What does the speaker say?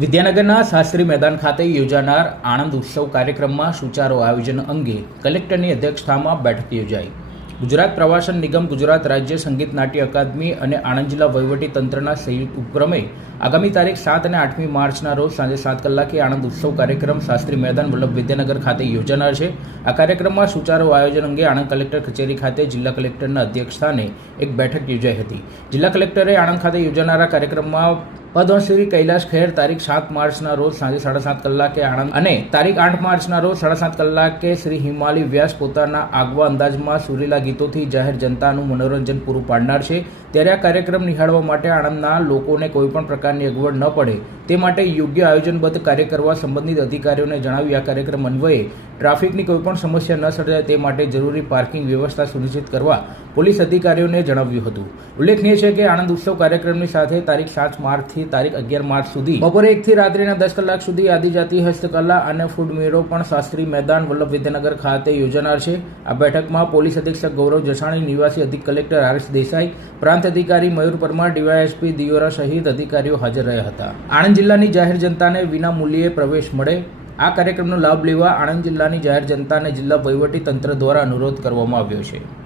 વિદ્યાનગરના શાસ્ત્રી મેદાન ખાતે યોજાનાર આણંદ ઉત્સવ કાર્યક્રમમાં સુચારો આયોજન અંગે કલેક્ટરની અધ્યક્ષતામાં બેઠક યોજાઈ. ગુજરાત પ્રવાસન નિગમ, ગુજરાત રાજ્ય સંગીત નાટ્ય અકાદમી અને આણંદ જિલ્લા વહીવટી તંત્રના સંયુક્ત ઉપક્રમે આગામી તારીખ સાત અને આઠમી માર્ચના રોજ સાંજે સાત કલાકે આણંદ ઉત્સવ કાર્યક્રમ શાસ્ત્રી મેદાન વલ્લભ વિદ્યાનગર ખાતે યોજાનાર છે. આ કાર્યક્રમમાં સુચારો આયોજન અંગે આણંદ કલેક્ટર કચેરી ખાતે જિલ્લા કલેક્ટરના અધ્યક્ષસ્થાને એક બેઠક યોજાઈ હતી. જિલ્લા કલેક્ટરે આણંદ ખાતે યોજાનારા કાર્યક્રમમાં પદ્મશ્રી કૈલાશ ખેર તારીખ સાત માર્ચના રોજ સાંજે સાડા સાત કલાકે આણંદ અને તારીખ આઠ માર્ચના રોજ સાડા સાત કલાકે શ્રી હિમાલી વ્યાસ પોતાના આગવા અંદાજમાં સુરીલા ગીતોથી જાહેર જનતાનું મનોરંજન પૂરું પાડનાર છે. ત્યારે આ કાર્યક્રમ નિહાળવા માટે આણંદના લોકોને કોઈપણ પ્રકારની અગવડ ન પડે. તે માટે યોગ્ય આયોજનબદ્ધ કાર્ય કરવા સંબંધિત અધિકારીઓને જણાવી આ કાર્યક્રમ અન્વયે ટ્રાફિકની કોઈપણ સમસ્યા ન સર્જાય તે માટે જરૂરી પાર્કિંગ વ્યવસ્થા સુનિશ્ચિત કરવા પોલીસ અધિકારીઓને જણાવ્યું હતું. ઉલ્લેખનીય છે કે આણંદ ઉત્સવ કાર્યક્રમની સાથે તારીખ સાત માર્ચથી તારીખ અગિયાર માર્ચ સુધી. બપોરે એકથી રાત્રિના દસ કલાક સુધી આદિજાતિ હસ્તકલા અને ફૂડ મેળો પણ શાસ્ત્રી મેદાન વલ્લભ વિદ્યાનગર ખાતે યોજાનાર છે. આ બેઠકમાં પોલીસ અધિક્ષક ગૌરવ જસાણી, નિવાસી અધિક કલેક્ટર આર દેસાઈ, પ્રાંત અધિકારી મયુર પરમાર, ડીવાયએસપી દિયોરા સહિત અધિકારીઓ હાજર રહ્યા હતા. આણંદ જિલ્લાની જાહેર જનતાને વિના મૂલ્યે પ્રવેશ મળે. આ કાર્યક્રમનો લાભ લેવા આણંદ જિલ્લાની જાહેર જનતાને જિલ્લા વહીવટી તંત્ર દ્વારા અનુરોધ કરવામાં આવ્યો છે.